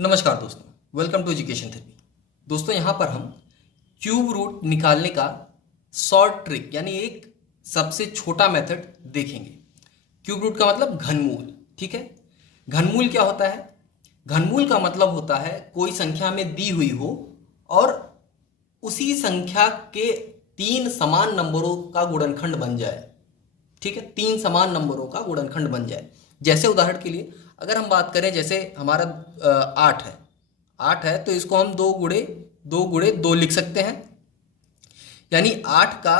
नमस्कार दोस्तों, welcome to education therapy. दोस्तों यहाँ पर हम क्यूब रूट निकालने का शॉर्ट ट्रिक यानी एक सबसे छोटा मेथड देखेंगे। क्यूब रूट का मतलब घनमूल। ठीक है, घनमूल क्या होता है? घनमूल का मतलब होता है कोई संख्या में दी हुई हो और उसी संख्या के तीन समान नंबरों का गुणनखंड बन जाए। ठीक है, तीन समान नंबरों का गुणनखंड बन जाए। जैसे उदाहरण के लिए अगर हम बात करें, जैसे हमारा 8 है तो इसको हम दो गुणे दो लिख सकते हैं। यानी 8 का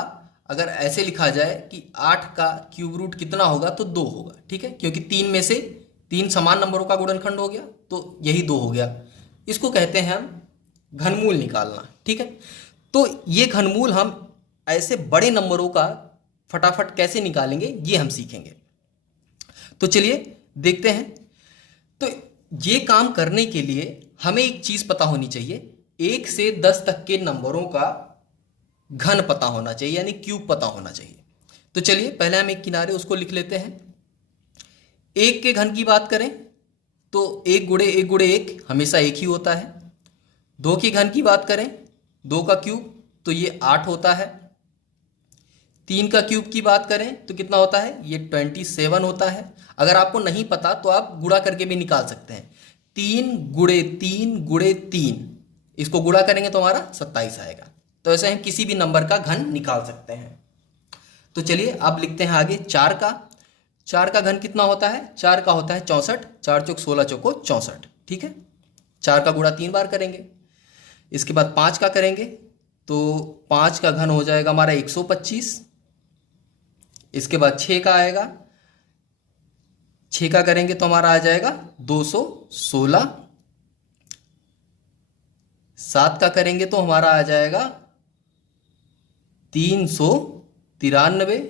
अगर ऐसे लिखा जाए कि 8 का क्यूब रूट कितना होगा तो 2 होगा। ठीक है, क्योंकि तीन में से तीन समान नंबरों का गुणनखंड हो गया तो यही 2 हो गया। इसको कहते हैं हम घनमूल निकालना। ठीक है, तो ये घनमूल हम ऐसे बड़े नंबरों का फटाफट कैसे निकालेंगे ये हम सीखेंगे। तो चलिए देखते हैं। तो ये काम करने के लिए हमें एक चीज पता होनी चाहिए, 1 से 10 तक के नंबरों का घन पता होना चाहिए, यानी क्यूब पता होना चाहिए। तो चलिए पहले हम एक किनारे उसको लिख लेते हैं। 1 के घन की बात करें तो 1 गुणे 1 हमेशा 1 ही होता है। 2 के घन की बात करें, 2 का क्यूब तो ये 8 होता है। 3 का क्यूब की बात करें तो कितना होता है? ये 27 होता है। अगर आपको नहीं पता तो आप गुणा करके भी निकाल सकते हैं। 3 इसको गुणा करेंगे तो हमारा 27 आएगा। तो ऐसे हम किसी भी नंबर का घन निकाल सकते हैं। तो चलिए अब लिखते हैं आगे 4 का। 4 का घन कितना होता है? 4 का होता है 64। 4 चौक 16 चौको 64। ठीक है, 4 का गुणा 3 बार करेंगे। इसके बाद 5 का करेंगे तो 5 का घन हो जाएगा हमारा 125। इसके बाद 6 का आएगा, 6 का करेंगे तो हमारा आ जाएगा 216। 7 का करेंगे तो हमारा आ जाएगा 393।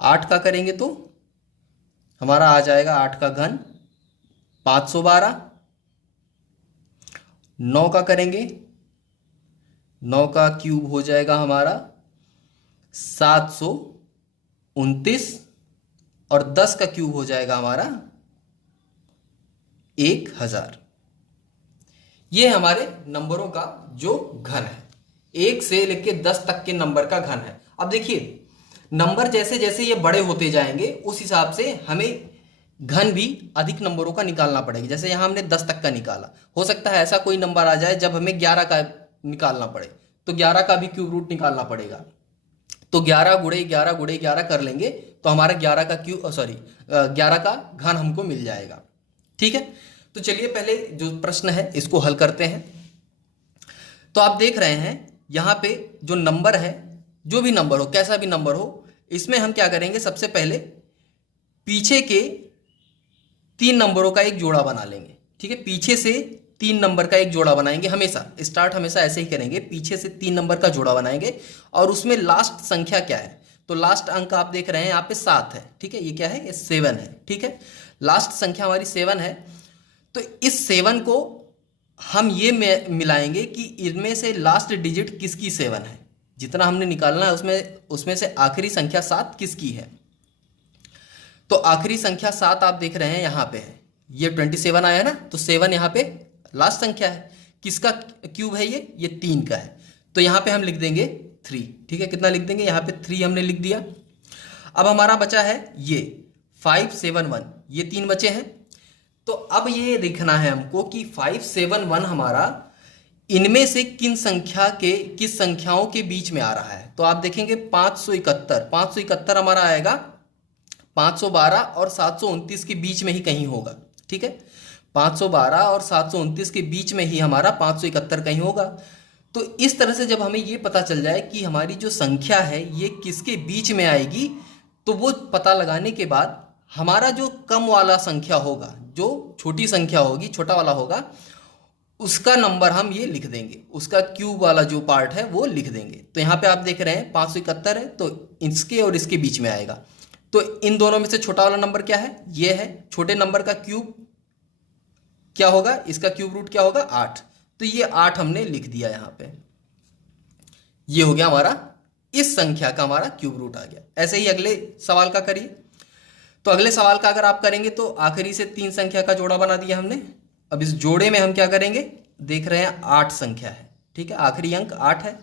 8 का करेंगे तो हमारा आ जाएगा 8 का घन 512। 9 का करेंगे, 9 का क्यूब हो जाएगा हमारा 729 और 10 का क्यूब हो जाएगा हमारा 1000। ये हमारे नंबरों का जो घन है, 1 से लेके 10 तक के नंबर का घन है। अब देखिए नंबर जैसे जैसे ये बड़े होते जाएंगे उस हिसाब से हमें घन भी अधिक नंबरों का निकालना पड़ेगा। जैसे यहाँ हमने 10 तक का निकाला, हो सकता है ऐसा कोई नंबर आ जाए जब हमें 11 का निकालना पड़े तो 11 का भी क्यूब रूट निकालना पड़ेगा। तो 11 गुणे 11 कर लेंगे तो हमारा 11 का 11 का घन हमको मिल जाएगा। ठीक है, तो चलिए पहले जो प्रश्न है इसको हल करते हैं। तो आप देख रहे हैं यहाँ पे जो नंबर है, जो भी नंबर हो, कैसा भी नंबर हो, इसमें हम क्या करेंगे, सबसे पहले पीछे के 3 नंबरों का एक जोड़ा बना लेंगे। ठीक है, पीछे से 3 नंबर का एक जोड़ा बनाएंगे। हमेशा स्टार्ट हमेशा ऐसे ही करेंगे, पीछे से 3 नंबर का जोड़ा बनाएंगे और उसमें लास्ट संख्या क्या है, तो लास्ट अंक आप देख रहे हैं यहाँ पे 7 है। ठीक है, ये क्या है? ये 7 है। ठीक है, लास्ट संख्या हमारी 7 है। तो इस 7 को हम ये मिलाएंगे कि इनमें से लास्ट डिजिट किसकी 7 है, जितना हमने निकालना है उसमें से आखिरी संख्या 7 किसकी है। तो आखिरी संख्या 7 आप देख रहे हैं यहाँ पे है, ये 27 आया ना, तो 7 यहाँ पे लास्ट संख्या है। किसका क्यूब है ये 3 का है। तो यहाँ पे हम लिख देंगे 3। ठीक है, कितना लिख देंगे? यहाँ पे 3 हमने लिख दिया। अब हमारा बचा है ये 571, ये 3 बचे हैं। तो अब ये देखना है हमको कि 571 हमारा इनमें से किस संख्याओं के बीच में आ रहा है। तो आप देखेंगे 571 हमारा आएगा 512 और 729 के बीच में ही कहीं होगा। ठीक है, 512 और 729 के बीच में ही हमारा 571 कहीं होगा। तो इस तरह से जब हमें ये पता चल जाए कि हमारी जो संख्या है ये किसके बीच में आएगी, तो वो पता लगाने के बाद हमारा जो कम वाला संख्या होगा, जो छोटी संख्या होगी, छोटा वाला होगा, उसका नंबर हम ये लिख देंगे, उसका क्यूब वाला जो पार्ट है वो लिख देंगे। तो यहाँ पे आप देख रहे हैं 571 है तो इसके और इसके बीच में आएगा। तो इन दोनों में से छोटा वाला नंबर क्या है? ये है। छोटे नंबर का क्यूब क्या होगा? इसका क्यूब रूट क्या होगा? 8। तो ये 8 हमने लिख दिया यहाँ पे। ये हो गया हमारा, इस संख्या का हमारा क्यूब रूट आ गया। ऐसे ही अगले सवाल का करिए। तो अगले सवाल का अगर आप करेंगे तो आखिरी से 3 संख्या का जोड़ा बना दिया हमने, अब इस जोड़े में हम क्या करेंगे, देख रहे हैं 8 संख्या है, ठीक है, आखिरी अंक 8 है।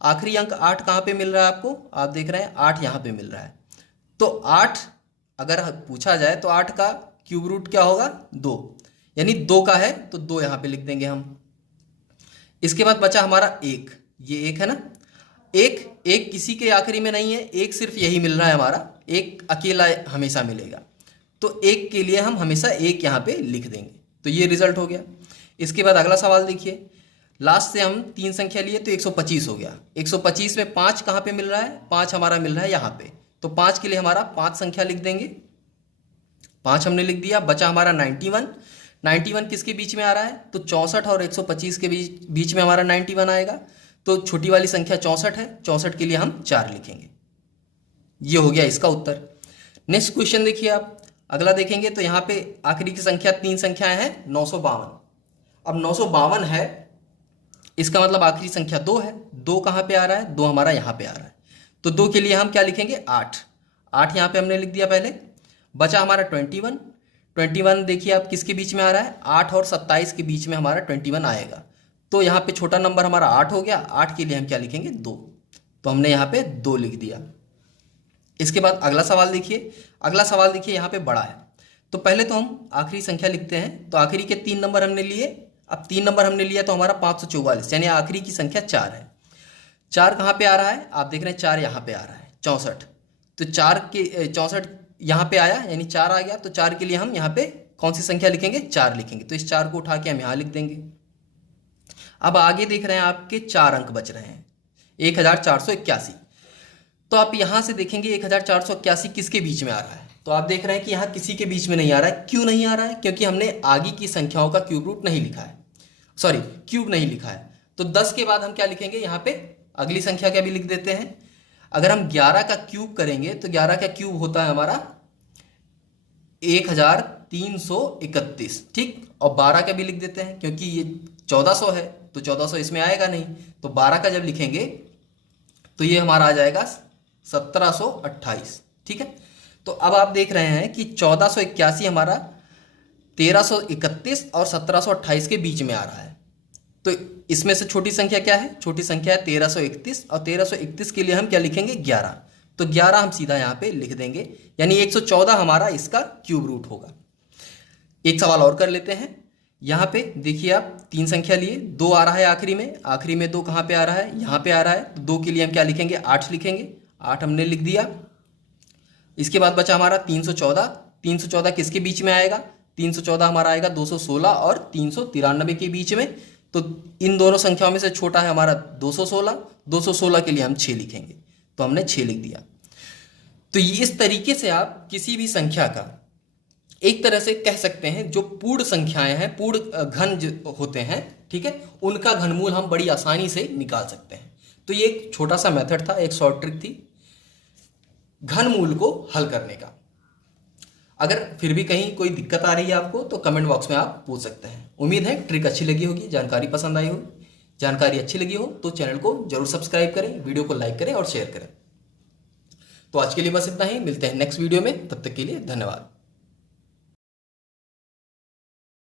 आखिरी अंक 8 कहाँ पे मिल रहा है आपको, आप देख रहे हैं 8 यहाँ पे मिल रहा है। तो 8 अगर पूछा जाए तो 8 का क्यूब रूट क्या होगा, 2, यानी 2 का है तो 2 यहाँ पे लिख देंगे हम। इसके बाद बचा हमारा 1, ये 1 है ना, एक किसी के आखिरी में नहीं है, एक सिर्फ यही मिल रहा है हमारा, एक अकेला हमेशा मिलेगा, तो एक के लिए हम हमेशा एक यहाँ पे लिख देंगे। तो ये रिजल्ट हो गया। इसके बाद अगला सवाल देखिए, लास्ट से हम 3 संख्या लिए तो 125 हो गया। 125 में 5 कहाँ पे मिल रहा है, 5 हमारा मिल रहा है यहाँ पे, तो 5 के लिए हमारा 5 संख्या लिख देंगे। 5 हमने लिख दिया। बचा हमारा 91। 91 किसके बीच में आ रहा है, तो 64 और 125 के बीच में हमारा 91 आएगा, तो छोटी वाली संख्या 64 है, 64 के लिए हम 4 लिखेंगे। ये हो गया इसका उत्तर। नेक्स्ट क्वेश्चन देखिए आप, अगला देखेंगे तो यहाँ पे आखिरी की संख्या 3 संख्याएं हैं, 952। अब 952 है, इसका मतलब आखिरी संख्या 2 है। 2 कहाँ पे आ रहा है, 2 हमारा यहाँ पे आ रहा है, तो 2 के लिए हम क्या लिखेंगे, 8। 8 यहाँ पे हमने लिख दिया पहले। बचा हमारा 21। 21 देखिए आप किसके बीच में आ रहा है, 8 और 27 के बीच में हमारा 21 आएगा, तो यहाँ पे छोटा नंबर हमारा 8 हो गया। 8 के लिए हम क्या लिखेंगे, 2, तो हमने यहाँ पे 2 लिख दिया। इसके बाद अगला सवाल देखिए, अगला सवाल देखिए यहाँ पे बड़ा है, तो पहले तो हम आखिरी संख्या लिखते हैं। तो आखिरी के 3 नंबर हमने लिए, अब 3 नंबर हमने लिया तो हमारा 544, यानी आखिरी की संख्या 4 है। 4 कहाँ पे आ रहा है, आप देख रहे हैं 4 यहाँ पे आ रहा है, 64, तो 4 के 64 यहाँ पे आया, यानी 4 आ गया, तो 4 के लिए हम यहाँ पे कौन सी संख्या लिखेंगे, 4 लिखेंगे, तो इस 4 को उठा के हम यहाँ लिख देंगे। अब आगे देख रहे हैं आपके 4 अंक बच रहे हैं, 1481। तो आप यहाँ से देखेंगे 1481 किसके बीच में आ रहा है, तो आप देख रहे हैं कि यहाँ किसी के बीच में नहीं आ रहा है। क्यों नहीं आ रहा है, क्योंकि हमने आगे की संख्याओं का क्यूब रूट नहीं लिखा है, सॉरी क्यूब नहीं लिखा है। तो 10 के बाद हम क्या लिखेंगे, यहाँ पे अगली संख्या क्या भी लिख देते हैं। अगर हम 11 का क्यूब करेंगे तो 11 का क्यूब होता है हमारा 1331, ठीक, और 12 का भी लिख देते हैं, क्योंकि ये 1400 है तो 1400 इसमें आएगा नहीं, तो 12 का जब लिखेंगे तो ये हमारा आ जाएगा 1728, ठीक है। तो अब आप देख रहे हैं कि 1481 हमारा 1331 और 1728 के बीच में आ रहा है, तो इसमें से छोटी संख्या क्या है, छोटी संख्या है 1331, और 1331 के लिए हम क्या लिखेंगे, 11, तो 11 हम सीधा यहाँ पे लिख देंगे, यानी 114 हमारा इसका क्यूब रूट होगा। एक सवाल और कर लेते हैं। यहाँ पे देखिए आप 3 संख्या लिए, 2 आ रहा है आखिरी में 2 कहाँ पे आ रहा है, यहाँ पे आ रहा है, तो 2 के लिए हम क्या लिखेंगे, 8 लिखेंगे। 8 हमने लिख दिया। इसके बाद बचा हमारा 314। 314 किसके बीच में आएगा, 314 हमारा आएगा 216 और 393 के बीच में, तो इन दोनों संख्याओं में से छोटा है हमारा 216। 216 के लिए हम 6 लिखेंगे, तो हमने 6 लिख दिया। तो इस तरीके से आप किसी भी संख्या का एक तरह से कह सकते हैं, जो पूर्ण संख्याएं हैं, पूर्ण घन जो होते हैं, ठीक है, उनका घनमूल हम बड़ी आसानी से निकाल सकते हैं। तो ये एक छोटा सा मेथड था, एक शॉर्ट ट्रिक थी घनमूल को हल करने का। अगर फिर भी कहीं कोई दिक्कत आ रही है आपको तो कमेंट बॉक्स में आप पूछ सकते हैं। उम्मीद है ट्रिक अच्छी लगी होगी, जानकारी पसंद आई होगी। जानकारी अच्छी लगी हो तो चैनल को जरूर सब्सक्राइब करें, वीडियो को लाइक करें और शेयर करें। तो आज के लिए बस इतना ही, मिलते हैं नेक्स्ट वीडियो में, तब तक के लिए धन्यवाद।